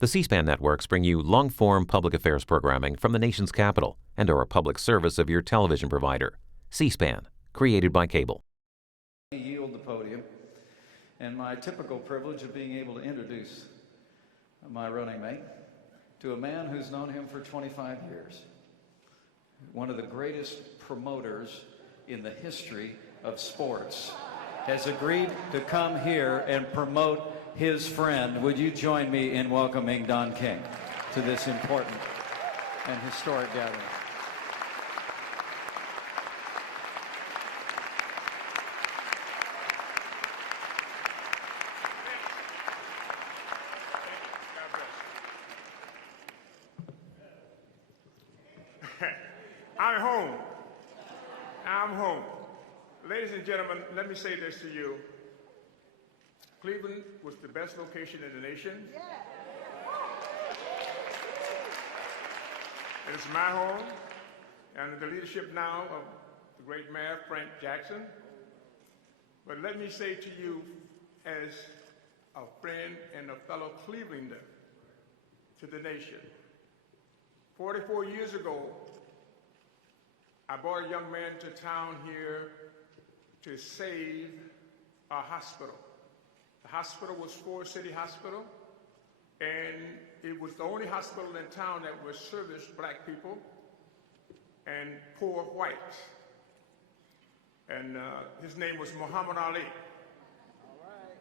The C-SPAN networks bring you long-form public affairs programming from the nation's capital and are a public service of your television provider. C-SPAN, created by cable. I yield the podium and my typical privilege of being able to introduce my running mate to a man who's known him for 25 years. One of the greatest promoters in the history of sports has agreed to come here and promote his friend. Would you join me in welcoming Don King to this important and historic gathering? I'm home. I'm home. Ladies and gentlemen, let me say this to you. Cleveland was the best location in the nation. It is my home, and under the leadership now of the great Mayor Frank Jackson. But let me say to you, as a friend and a fellow Clevelander to the nation, 44 years ago, I brought a young man to town here to save a hospital. The hospital was Ford City Hospital, and it was the only hospital in town that would service black people and poor whites. And his name was Muhammad Ali. All right.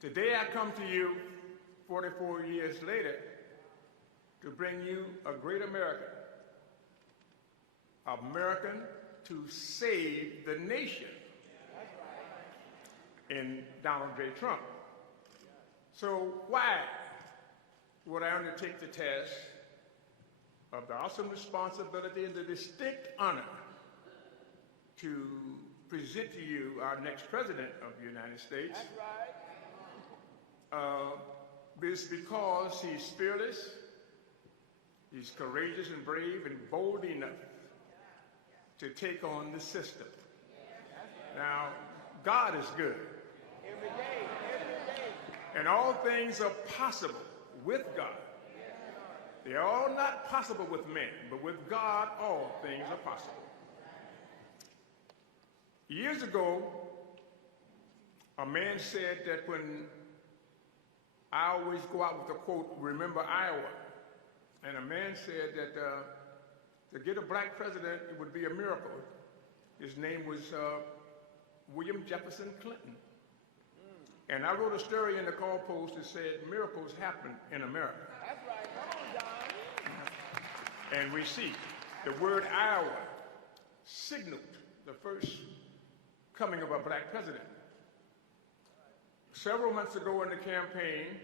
Today I come to you 44 years later to bring you a great American, American to save the nation in Donald J. Trump. So why would I undertake the task of the awesome responsibility and the distinct honor to present to you our next president of the United States? That's right. It's because he's fearless, he's courageous and brave and bold enough to take on the system. Now, God is good. Every day. And all things are possible with God. They are all not possible with men, but with God, all things are possible. Years ago, a man said that when I always go out with the quote, "Remember Iowa," and a man said that to get a black president, it would be a miracle. His name was William Jefferson Clinton. And I wrote a story in the Call Post that said, miracles happen in America. That's right. Come on, Don. And we see the word Iowa signaled the first coming of a black president. Several months ago in the campaign,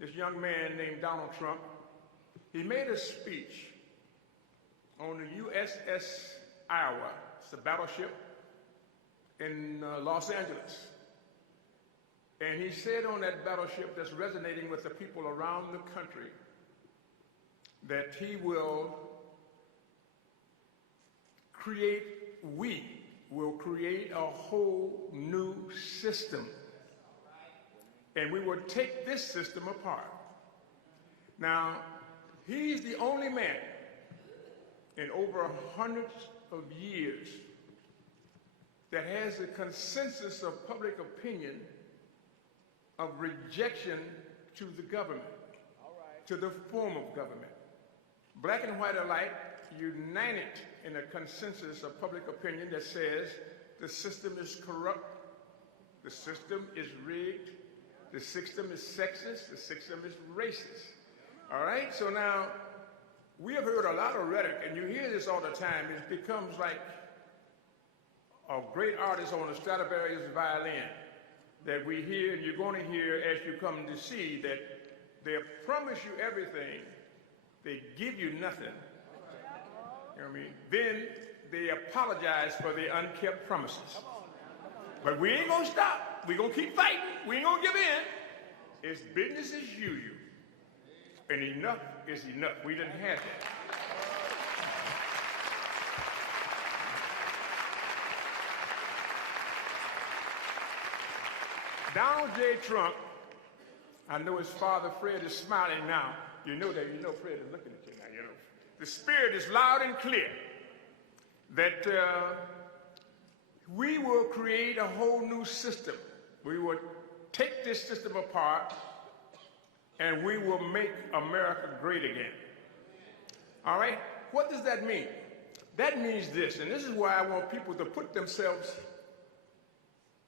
this young man named Donald Trump, he made a speech on the USS Iowa. It's a battleship in Los Angeles. And he said on that battleship that's resonating with the people around the country that he will we will create a whole new system. And we will take this system apart. Now, he's the only man in over hundreds of years that has a consensus of public opinion of rejection to the government, to the form of government. Black and white alike united in a consensus of public opinion that says the system is corrupt, the system is rigged, the system is sexist, the system is racist. All right, so now we have heard a lot of rhetoric, and you hear this all the time. It becomes like a great artist on a Stradivarius violin that we hear, and you're going to hear as you come to see that they promise you everything, they give you nothing. You know what I mean? Then they apologize for the unkept promises. But we ain't gonna stop. We're gonna keep fighting. We ain't gonna give in. It's business as usual. And enough is enough. We didn't have that. Donald J. Trump I know his father, Fred, is smiling now. You know that. You know Fred is looking at you now. You know. The Spirit is loud and clear that we will create a whole new system. We will take this system apart and we will make America great again. All right? What does that mean? That means this, and this is why I want people to put themselves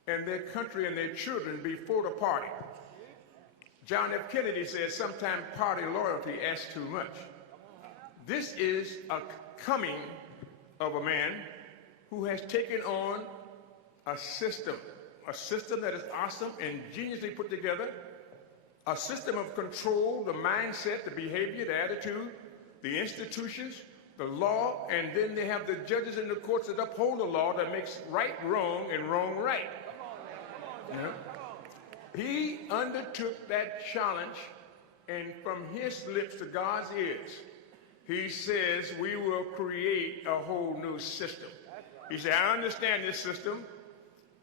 and their country and their children before the party. John F. Kennedy said sometimes party loyalty asks too much. This is a coming of a man who has taken on a system that is awesome, ingeniously put together, a system of control, the mindset, the behavior, the attitude, the institutions, the law, and then they have the judges in the courts that uphold the law that makes right wrong and wrong right. Yeah. He undertook that challenge, and from his lips to God's ears, he says, we will create a whole new system. He said, I understand this system,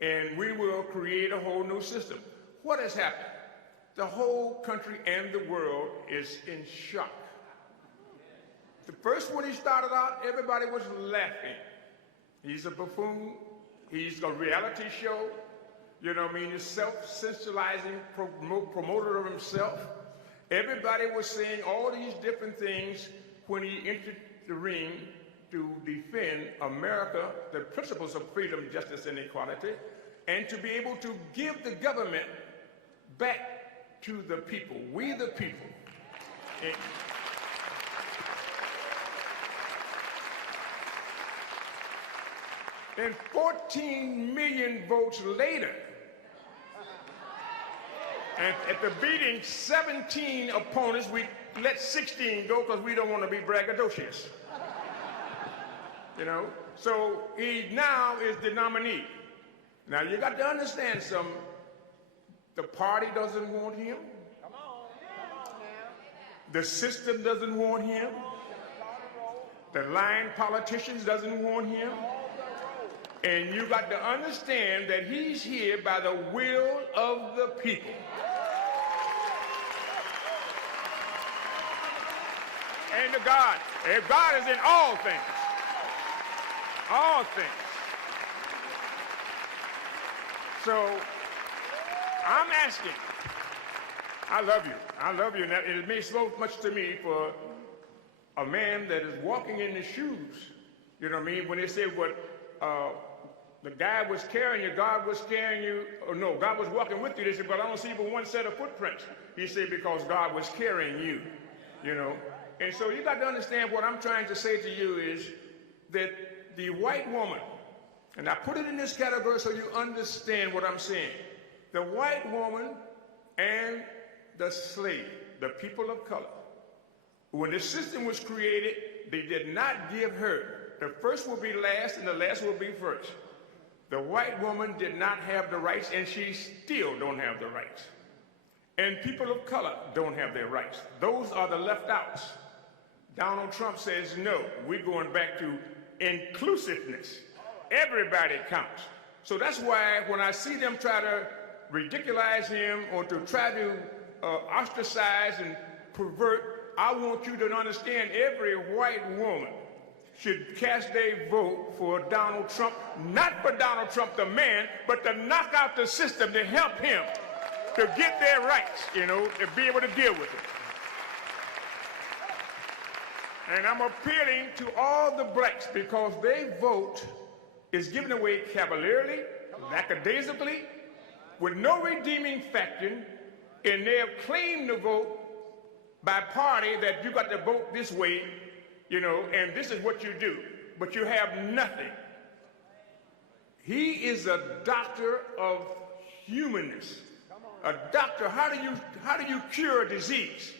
and we will create a whole new system. What has happened? The whole country and the world is in shock. The first when he started out, everybody was laughing. He's a buffoon. He's a reality show. You know what I mean? He's self-sensualizing promoter of himself. Everybody was saying all these different things when he entered the ring to defend America, the principles of freedom, justice, and equality, and to be able to give the government back to the people, we the people. And 14 million votes later, and after beating 17 opponents, we let 16 go because we don't want to be braggadocious. You know? So he now is the nominee. Now you got to understand something. The party doesn't want him. The system doesn't want him. The lying politicians doesn't want him. And you got to understand that he's here by the will of the people. And to God. If God is in all things. All things. So I'm asking. I love you. I love you. And it means so much to me for a man that is walking in the shoes. You know what I mean? When they say what the guy was carrying you, God was carrying you, or no, God was walking with you. They said, but I don't see but one set of footprints. He said, because God was carrying you, you know. And so you got to understand what I'm trying to say to you is that the white woman, and I put it in this category so you understand what I'm saying. The white woman and the slave, the people of color, when the system was created, they did not give her. The first will be last and the last will be first. The white woman did not have the rights, and she still don't have the rights. And people of color don't have their rights. Those are the left outs. Donald Trump says, no, we're going back to inclusiveness. Everybody counts. So that's why when I see them try to ridiculize him or to try to ostracize and pervert, I want you to understand every white woman should cast their vote for Donald Trump, not for Donald Trump the man, but to knock out the system to help him to get their rights, you know, to be able to deal with it. And I'm appealing to all the blacks because their vote is given away cavalierly, lackadaisically, with no redeeming factor, and they have claimed the vote by party that you got to vote this way, you know, and this is what you do, but you have nothing. He is a doctor of humanness. A doctor, how do you cure a disease?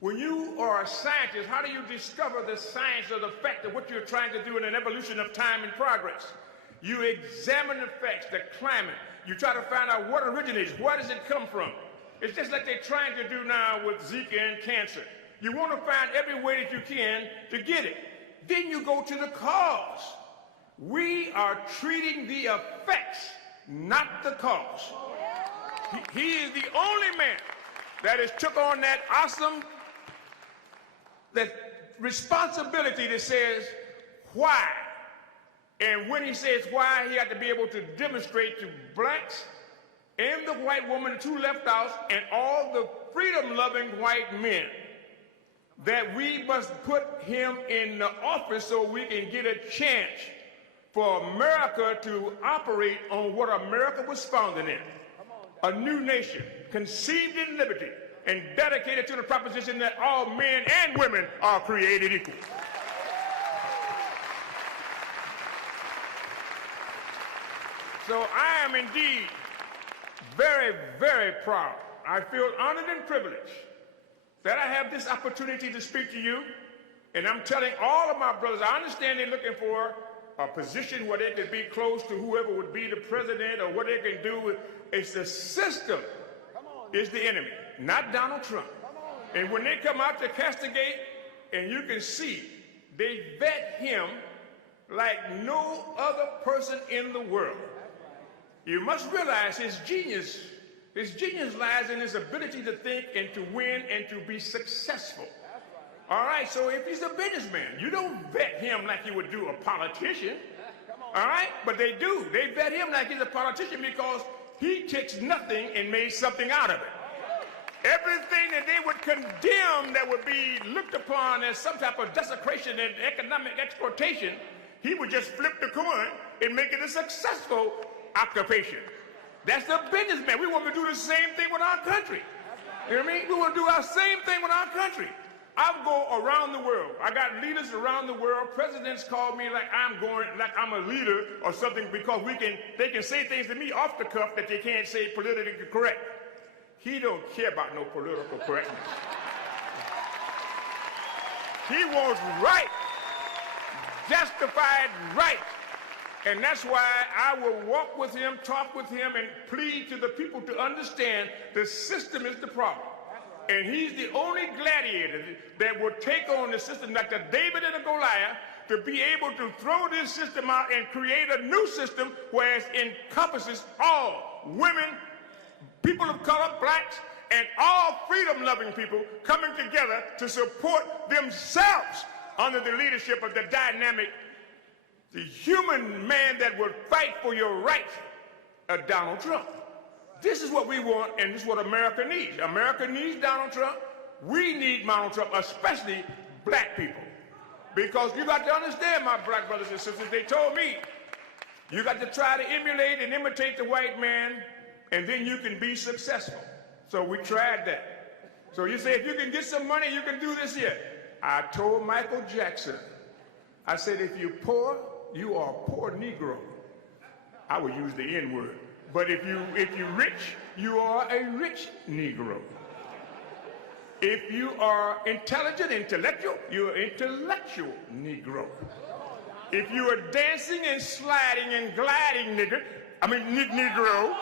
When you are a scientist, how do you discover the science of the fact of what you're trying to do in an evolution of time and progress? You examine the facts, the climate. You try to find out what originates, where does it come from? It's just like they're trying to do now with Zika and cancer. You want to find every way that you can to get it. Then you go to the cause. We are treating the effects, not the cause. He is the only man that has took on that awesome, that responsibility that says why. And when he says why, he had to be able to demonstrate to blacks and the white woman, the two left outs, and all the freedom-loving white men that we must put him in the office so we can get a chance for America to operate on what America was founded in. A new nation, conceived in liberty, and dedicated to the proposition that all men and women are created equal. So I am indeed very, very proud. I feel honored and privileged that I have this opportunity to speak to you. And I'm telling all of my brothers, I understand they're looking for a position where they could be close to whoever would be the president or what they can do. It's the system is the enemy, not Donald Trump. And when they come out to castigate, and you can see, they vet him like no other person in the world. You must realize his genius lies in his ability to think and to win and to be successful. All right, so if he's a businessman, you don't vet him like you would do a politician. All right, but they do. They vet him like he's a politician because he takes nothing and made something out of it. Everything that they would condemn that would be looked upon as some type of desecration and economic exploitation, he would just flip the coin and make it a successful occupation. That's the businessman. We want to do the same thing with our country. You know what I mean? We want to do our same thing with our country. I go around the world. I got leaders around the world. Presidents call me like I'm a leader or something because they can say things to me off the cuff that they can't say politically correct. He don't care about no political correctness. He wants right, justified right. And that's why I will walk with him, talk with him, and plead to the people to understand the system is the problem. And he's the only gladiator that will take on the system like the David and the Goliath to be able to throw this system out and create a new system where it encompasses all women, people of color, blacks, and all freedom-loving people coming together to support themselves under the leadership of the dynamic, the human man that would fight for your rights, Donald Trump. This is what we want, and this is what America needs. America needs Donald Trump. We need Donald Trump, especially black people. Because you got to understand, my black brothers and sisters, they told me, you got to try to emulate and imitate the white man, and then you can be successful. So we tried that. So you say, if you can get some money, you can do this here. I told Michael Jackson, I said, if you're poor, you are a poor Negro. I would use the N-word. But if you're rich, you are a rich Negro. If you are intelligent, intellectual, you're an intellectual Negro. If you are dancing and sliding and gliding, Negro,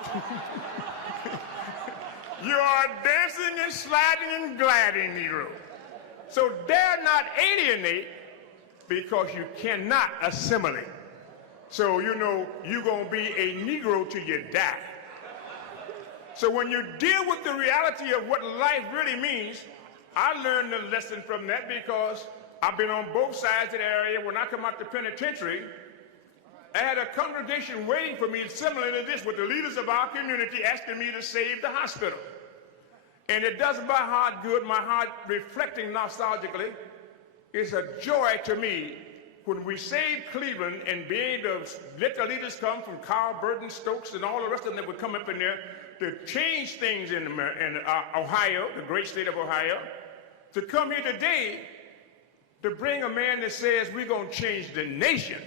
you are dancing and sliding and gliding, Negro. So dare not alienate because you cannot assimilate. So, you know, you're going to be a Negro till you die. So when you deal with the reality of what life really means, I learned a lesson from that because I've been on both sides of the area. When I come out the penitentiary, I had a congregation waiting for me similar to this with the leaders of our community asking me to save the hospital. And it does my heart good, my heart reflecting nostalgically. It's a joy to me when we saved Cleveland and being able to let the leaders come from Carl Burton Stokes and all the rest of them that would come up in there to change things in Ohio, the great state of Ohio, to come here today to bring a man that says we're going to change the nation.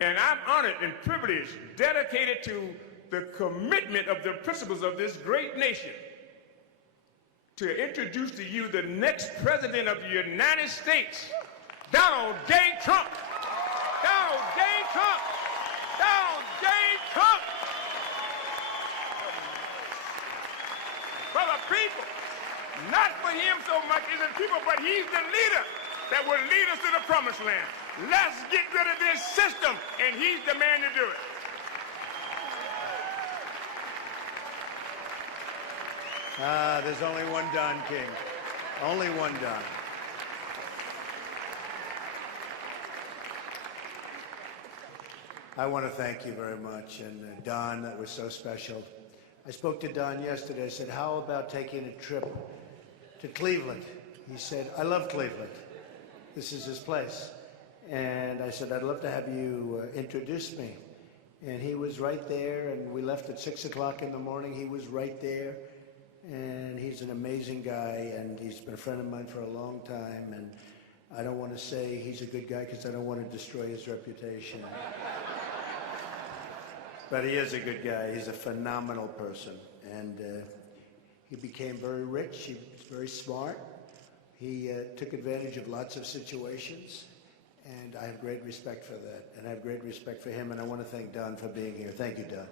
And I'm honored and privileged, dedicated to the commitment of the principles of this great nation, to introduce to you the next president of the United States, Donald J. Trump. Donald J. Trump. Donald J. Trump. For the people. Not for him so much as the people, but he's the leader that will lead us to the promised land. Let's get rid of this system, and he's the man to do it. There's only one Don King. Only one Don. I want to thank you very much. And Don, that was so special. I spoke to Don yesterday. I said, how about taking a trip to Cleveland? He said, I love Cleveland. This is his place. And I said, I'd love to have you introduce me. And he was right there, and we left at 6 o'clock in the morning. He was right there, and he's an amazing guy, and he's been a friend of mine for a long time. And I don't want to say he's a good guy because I don't want to destroy his reputation. But he is a good guy. He's a phenomenal person. And he became very rich. He was very smart. He took advantage of lots of situations. And I have great respect for that. And I have great respect for him. And I want to thank Don for being here. Thank you, Don.